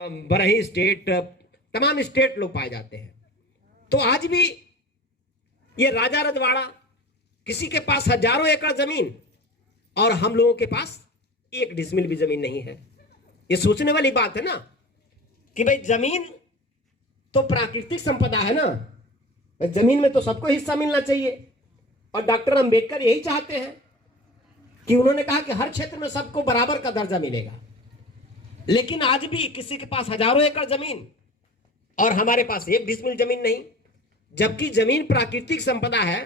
Barhi state, तमाम state लोग पाए जाते हैं। तो आज भी ये राजा रजवाड़ा, किसी के पास हजारों एकड़ जमीन और हम लोगों के पास 1 डिसमिल भी जमीन नहीं है। ये सोचने वाली बात है ना कि भाई जमीन तो प्राकृतिक संपदा है ना, जमीन में तो सबको हिस्सा मिलना चाहिए। और डॉक्टर अंबेडकर यही चाहते हैं कि उन्होंने कहा कि हर क्षेत्र में सबको बराबर का दर्जा मिलेगा। लेकिन आज भी किसी के पास हजारों एकड़ जमीन और हमारे पास 1 डिसमिल जमीन नहीं, जबकि जमीन प्राकृतिक संपदा है।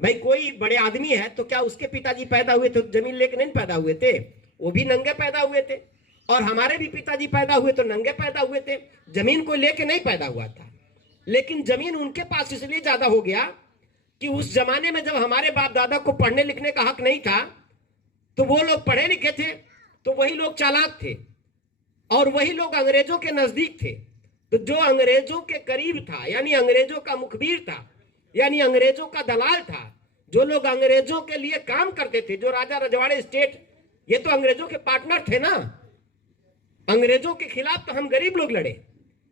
भाई कोई बड़े आदमी है तो क्या उसके पिताजी पैदा हुए तो जमीन लेके नहीं पैदा हुए थे? वो भी नंगे पैदा हुए थे। और हमारे भी पिताजी पैदा हुए तो नंगे पैदा हुए थे, जमीन को लेके नहीं पैदा हुआ था। लेकिन जमीन उनके पास इसलिए ज्यादा हो गया कि उस जमाने में जब हमारे बाप दादा को पढ़ने लिखने का हक नहीं था तो वो लोग पढ़े लिखे थे, तो वही लोग चालाक थे और वही लोग अंग्रेजों के नजदीक थे। तो जो अंग्रेजों के करीब था, यानी अंग्रेजों का मुखबिर था, यानी अंग्रेजों का दलाल था, जो लोग अंग्रेजों के लिए काम करते थे, जो राजा रजवाड़े स्टेट, ये तो अंग्रेजों के पार्टनर थे ना। अंग्रेजों के खिलाफ तो हम गरीब लोग लड़े,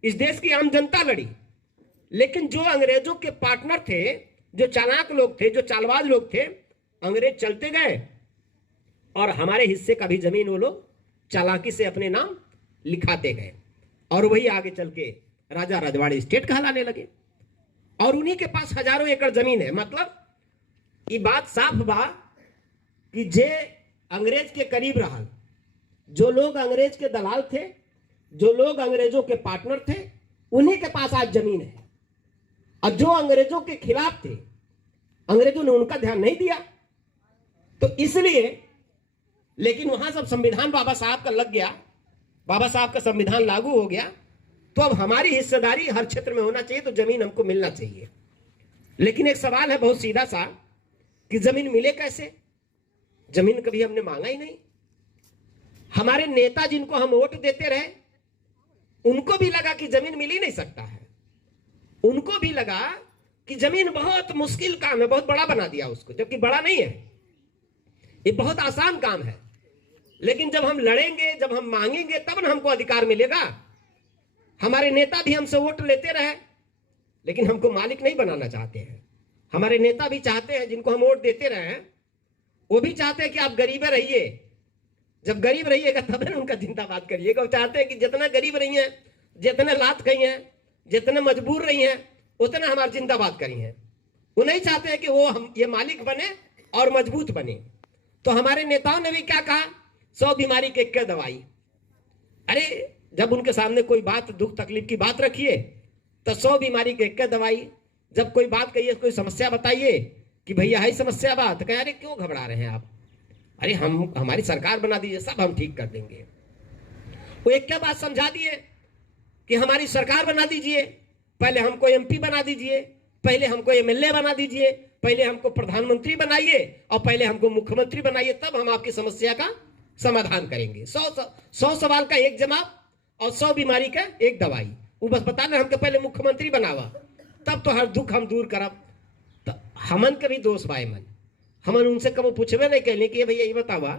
इस देश की आम जनता लड़ी। लेकिन जो अंग्रेजों के पार्टनर थे, जो चालाक लोग थे, जो चालबाज लोग थे, अंग्रेज चलते गए और हमारे हिस्से का भी जमीन वो लोग चालाकी से अपने नाम लिखाते गए और वही आगे चल के राजा रजवाड़ी स्टेट कहलाने लगे। और उन्हीं के पास हजारों एकड़ जमीन है। मतलब ये बात साफ बा कि जे अंग्रेज के करीब रहा, जो लोग अंग्रेज के दलाल थे, जो लोग अंग्रेजों के पार्टनर थे, उन्हीं के पास आज जमीन है। और जो अंग्रेजों के खिलाफ थे, अंग्रेजों ने उनका ध्यान नहीं दिया। तो इसलिए, लेकिन वहां सब संविधान बाबा साहब का लग गया, बाबा साहब का संविधान लागू हो गया, तो अब हमारी हिस्सेदारी हर क्षेत्र में होना चाहिए, तो जमीन हमको मिलना चाहिए। लेकिन एक सवाल है बहुत सीधा सा कि जमीन मिले कैसे? जमीन कभी हमने मांगा ही नहीं। हमारे नेता जिनको हम वोट देते रहे, उनको भी लगा कि जमीन मिल ही नहीं सकता है। उनको भी लगा कि जमीन बहुत मुश्किल काम है, बहुत बड़ा बना दिया उसको, जबकि बड़ा नहीं है, ये बहुत आसान काम है। लेकिन जब हम लड़ेंगे, जब हम मांगेंगे, तब ना हमको अधिकार मिलेगा। हमारे नेता भी हमसे वोट लेते रहे, लेकिन हमको मालिक नहीं बनाना चाहते हैं। हमारे नेता भी चाहते हैं, जिनको हम वोट देते रहे हैं, वो भी चाहते हैं कि आप गरीबे रहिए। जब गरीब रहिएगा तब ना उनका जिंदाबाद करिएगा। वो चाहते हैं कि जितना गरीब रही हैं, जितने लात खाई हैं, जितने मजबूर रही हैं, उतना हमारा जिंदाबाद करी हैं। वो नहीं चाहते हैं कि वो हम ये मालिक बने और मजबूत बने। तो हमारे नेताओं ने भी क्या कहा, 100 बीमारी के 1 दवाई। अरे जब उनके सामने कोई बात, दुख तकलीफ की बात रखिए तो 100 बीमारी के 1 दवाई। जब कोई बात कहिए, कोई समस्या बताइए कि भैया है समस्या बात, कहे अरे क्यों घबरा रहे हैं आप, अरे हम हमारी सरकार बना दीजिए, सब हम ठीक कर देंगे। वो एक क्या बात समझा दिए कि हमारी सरकार बना दीजिए, पहले हमको एमपी बना दीजिए, पहले हमको एमएलए बना दीजिए, पहले हमको प्रधानमंत्री बनाइए और पहले हमको मुख्यमंत्री बनाइए, तब हम आपकी समस्या का समाधान करेंगे। 100 सवाल का 1 जवाब और 100 बीमारी का 1 दवाई। वो बस बता रहे हमको पहले मुख्यमंत्री बनावा, तब तो हर दुख हम दूर करब। तो हमन के भी दोष बाए मन, हमन उनसे कबो पूछवे नहीं कहले कि भैया ये बतावा,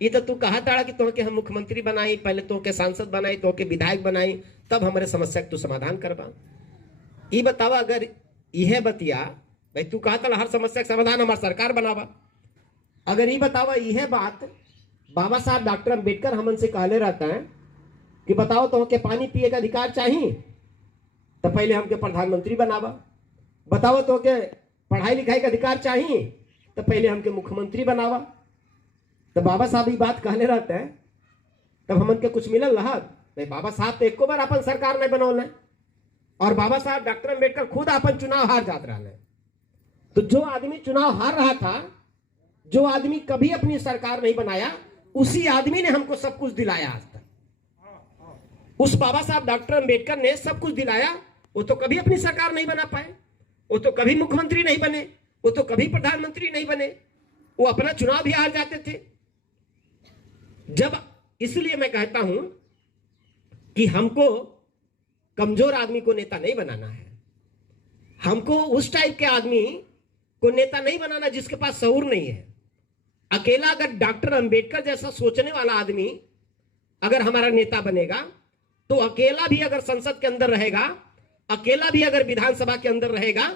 ये तो तू कहा था कि तुमके हम मुख्यमंत्री बनाई, पहले तुमके सांसद बनाई, तुमके विधायक बनाई, तब हमारे समस्या का तू समाधान करवा। ये बतावा, अगर यह बतिया भाई तू कहा था हर समस्या का समाधान हमारी सरकार बनावा, अगर ये बतावा यह बात बाबा साहब डॉक्टर अंबेडकर हमन से कहले रहता है कि बताओ तो के पानी पिए का अधिकार चाहिए, तो पहले हमके प्रधानमंत्री बनावा। बताओ तो के पढ़ाई लिखाई का अधिकार चाहिए, तो पहले हमके मुख्यमंत्री बनावा। तो बाबा साहब ये बात कहले रहते हैं, तब हमन के कुछ मिलल रहा? नहीं, बाबा साहब तो एको बार अपन सरकार नहीं बनौले, और बाबा साहब डॉक्टर अंबेडकर खुद अपन चुनाव हार जात रहा। तो जो आदमी चुनाव हार रहा था, जो आदमी कभी अपनी सरकार नहीं बनाया, उसी आदमी ने हमको सब कुछ दिलाया आज तक। उस बाबा साहब डॉक्टर अंबेडकर ने सब कुछ दिलाया। वो तो कभी अपनी सरकार नहीं बना पाए, वो तो कभी मुख्यमंत्री नहीं बने, वो तो कभी प्रधानमंत्री नहीं बने, वो अपना चुनाव भी हार जाते थे। जब इसलिए मैं कहता हूं कि हमको कमजोर आदमी को नेता नहीं बनाना है, हमको उस टाइप के आदमी को नेता नहीं बनाना जिसके पास शऊर नहीं है। अकेला अगर डॉक्टर अंबेडकर जैसा सोचने वाला आदमी अगर हमारा नेता बनेगा तो अकेला भी अगर संसद के अंदर रहेगा, अकेला भी अगर विधानसभा के अंदर रहेगा,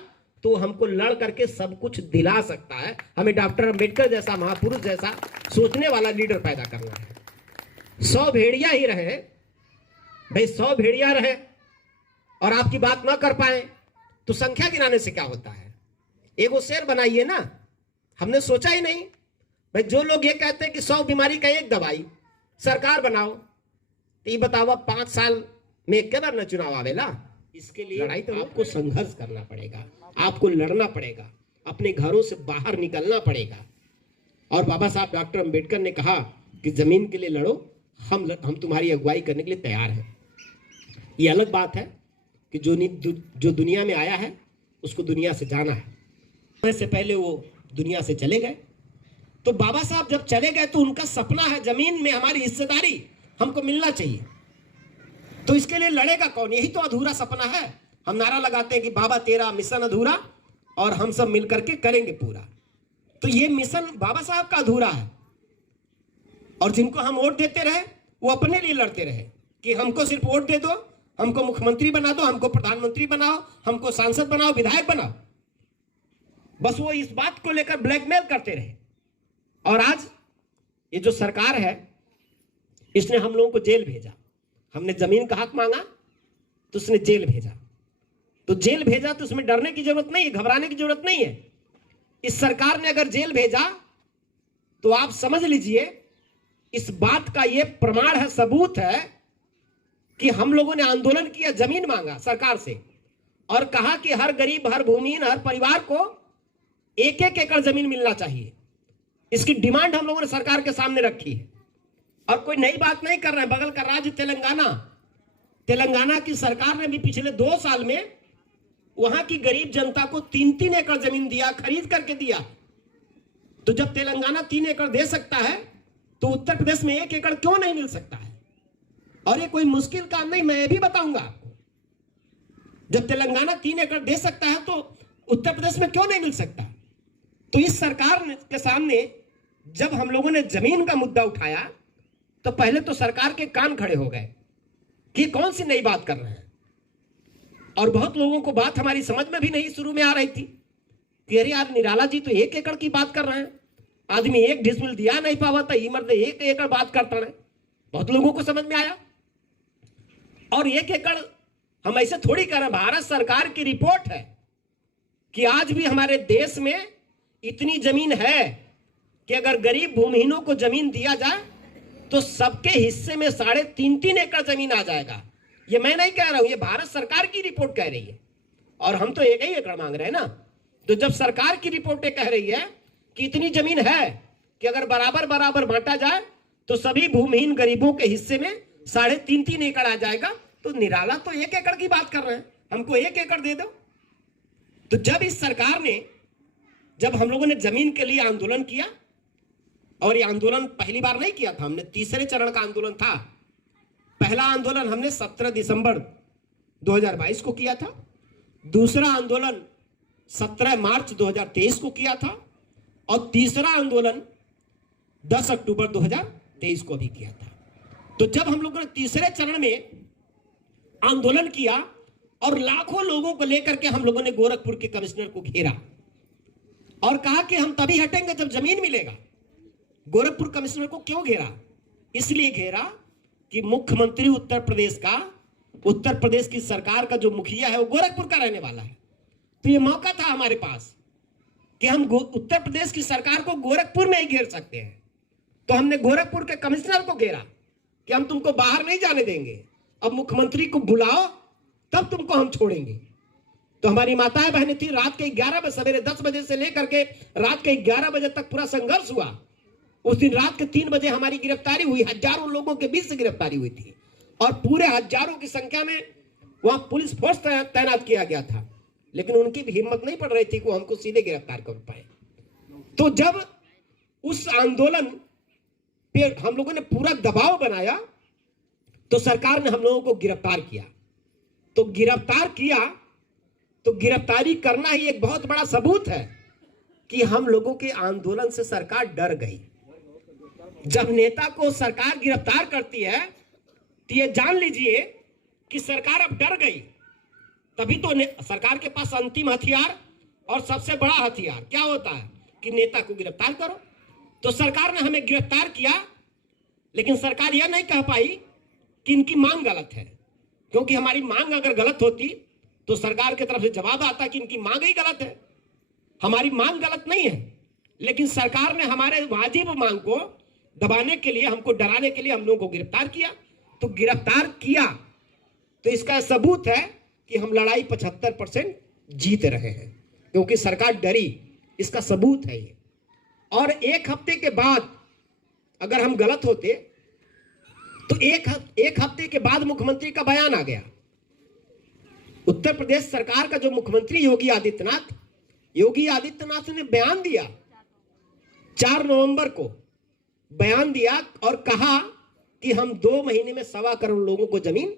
तो हमको लड़ करके सब कुछ दिला सकता है। हमें डॉक्टर अंबेडकर जैसा महापुरुष जैसा सोचने वाला लीडर पैदा करना है। 100 भेड़िया ही रहे भाई, 100 भेड़िया रहे और आपकी बात ना कर पाए तो संख्या गिनाने से क्या होता है? एगो शेर बनाइए ना। हमने सोचा ही नहीं भाई, जो लोग ये कहते हैं कि 100 बीमारी का एक दवाई, सरकार बनाओ, तो ये बताओ 5 साल में क्या बार न चुनाव आवेला? इसके लिए लड़ाई तो आपको संघर्ष करना पड़ेगा, आपको लड़ना पड़ेगा, अपने घरों से बाहर निकलना पड़ेगा। और बाबा साहब डॉक्टर अंबेडकर ने कहा कि जमीन के लिए लड़ो, हम तुम्हारी अगुवाई करने के लिए तैयार हैं। ये अलग बात है कि जो दुनिया में आया है उसको दुनिया से जाना है। इससे पहले वो दुनिया से चले गए, तो बाबा साहब जब चले गए तो उनका सपना है जमीन में हमारी हिस्सेदारी हमको मिलना चाहिए। तो इसके लिए लड़ेगा कौन? यही तो अधूरा सपना है। हम नारा लगाते हैं कि बाबा तेरा मिशन अधूरा और हम सब मिलकर के करेंगे पूरा। तो ये मिशन बाबा साहब का अधूरा है। और जिनको हम वोट देते रहे वो अपने लिए लड़ते रहे कि हमको सिर्फ वोट दे दो, हमको मुख्यमंत्री बना दो, हमको प्रधानमंत्री बनाओ, हमको सांसद बनाओ, विधायक बनाओ। बस वो इस बात को लेकर ब्लैकमेल करते रहे। और आज ये जो सरकार है इसने हम लोगों को जेल भेजा। हमने जमीन का हक मांगा तो उसने जेल भेजा। तो जेल भेजा तो उसमें डरने की जरूरत नहीं है, घबराने की जरूरत नहीं है। इस सरकार ने अगर जेल भेजा तो आप समझ लीजिए इस बात का ये प्रमाण है, सबूत है कि हम लोगों ने आंदोलन किया, जमीन मांगा सरकार से और कहा कि हर गरीब, हर भूमिहीन, हर परिवार को 1-1 एकड़ जमीन मिलना चाहिए। इसकी डिमांड हम लोगों ने सरकार के सामने रखी है। और कोई नई बात नहीं कर रहे हैं। बगल का राज्य तेलंगाना की सरकार ने भी पिछले 2 साल में वहां की गरीब जनता को 3-3 एकड़ जमीन दिया, खरीद करके दिया। तो जब तेलंगाना 3 एकड़ दे सकता है तो उत्तर प्रदेश में 1 एकड़ क्यों नहीं मिल सकता है? और ये कोई मुश्किल काम नहीं, मैं ये भी बताऊंगा आपको। जब तेलंगाना 3 एकड़ दे सकता है तो उत्तर प्रदेश में क्यों नहीं मिल सकता? तो इस सरकार के सामने जब हम लोगों ने जमीन का मुद्दा उठाया तो पहले तो सरकार के कान खड़े हो गए कि कौन सी नई बात कर रहे हैं। और बहुत लोगों को बात हमारी समझ में भी नहीं शुरू में आ रही थी कि अरे यार निराला जी तो 1 एकड़ की बात कर रहे हैं, आदमी 1 डिसमिल दिया नहीं पावा था, ये मर्द 1 एकड़ बात करता रहे। बहुत लोगों को समझ में आया। और 1 एकड़ हम ऐसे थोड़ी कर रहे हैं, भारत सरकार की रिपोर्ट है कि आज भी हमारे देश में इतनी जमीन है कि अगर गरीब भूमिहीनों को जमीन दिया जाए तो सबके हिस्से में 3.5 एकड़ जमीन आ जाएगा। ये मैं नहीं कह रहा हूं, ये भारत सरकार की रिपोर्ट कह रही है। और हम तो 1 ही एकड़ मांग रहे हैं ना। तो जब सरकार की रिपोर्टें कह रही है कि इतनी जमीन है कि अगर बराबर बराबर बांटा जाए तो सभी भूमिहीन गरीबों के हिस्से में 3.5 एकड़ आ जाएगा, तो निराला तो 1 एकड़ की बात कर रहे हैं, हमको 1 एकड़ दे दो। तो जब इस सरकार ने, जब हम लोगों ने जमीन के लिए आंदोलन किया, और ये आंदोलन पहली बार नहीं किया था, हमने तीसरे चरण का आंदोलन था। पहला आंदोलन हमने 17 दिसंबर 2022 को किया था, दूसरा आंदोलन 17 मार्च 2023 को किया था, और तीसरा आंदोलन 10 अक्टूबर 2023 को भी किया था। तो जब हम लोगों ने तीसरे चरण में आंदोलन किया और लाखों लोगों को लेकर के हम लोगों ने गोरखपुर के कमिश्नर को घेरा और कहा कि हम तभी हटेंगे जब जमीन मिलेगा। गोरखपुर कमिश्नर को क्यों घेरा? इसलिए घेरा कि मुख्यमंत्री उत्तर प्रदेश की सरकार का जो मुखिया है वो गोरखपुर का रहने वाला है। तो ये मौका था हमारे पास कि हम उत्तर प्रदेश की सरकार को गोरखपुर में ही घेर सकते हैं। तो हमने गोरखपुर के कमिश्नर को घेरा कि हम तुमको बाहर नहीं जाने देंगे, अब मुख्यमंत्री को बुलाओ तब तुमको हम छोड़ेंगे। तो हमारी माताएं बहनें थी, रात के 11 बजे, सवेरे 10 बजे से लेकर के रात के 11 बजे तक पूरा संघर्ष हुआ। उस दिन रात के 3 बजे हमारी गिरफ्तारी हुई, हजारों लोगों के बीच से गिरफ्तारी हुई थी और पूरे हजारों की संख्या में वहां पुलिस फोर्स तैनात किया गया था, लेकिन उनकी भी हिम्मत नहीं पड़ रही थी कि हमको सीधे गिरफ्तार कर पाए। तो जब उस आंदोलन पे हम लोगों ने पूरा दबाव बनाया तो सरकार ने हम लोगों को गिरफ्तार किया। तो गिरफ्तारी करना ही एक बहुत बड़ा सबूत है कि हम लोगों के आंदोलन से सरकार डर गई। जब नेता को सरकार गिरफ्तार करती है तो ये जान लीजिए कि सरकार अब डर गई, तभी तो सरकार के पास अंतिम हथियार और सबसे बड़ा हथियार क्या होता है कि नेता को गिरफ्तार करो। तो सरकार ने हमें गिरफ्तार किया, लेकिन सरकार यह नहीं कह पाई कि इनकी मांग गलत है, क्योंकि हमारी मांग अगर गलत होती तो सरकार की तरफ से जवाब आता कि इनकी मांग ही गलत है। हमारी मांग गलत नहीं है, लेकिन सरकार ने हमारे वाजिब मांग को दबाने के लिए, हमको डराने के लिए हम लोगों को गिरफ्तार किया। तो गिरफ्तार किया तो इसका सबूत है कि हम लड़ाई 75% जीत रहे हैं, क्योंकि सरकार डरी, इसका सबूत है ये। और एक हफ्ते के बाद अगर हम गलत होते तो एक हफ्ते के बाद मुख्यमंत्री का बयान आ गया। उत्तर प्रदेश सरकार का जो मुख्यमंत्री योगी आदित्यनाथ ने बयान दिया 4 नवंबर को बयान दिया और कहा कि हम 2 महीने में 1.25 करोड़ लोगों को जमीन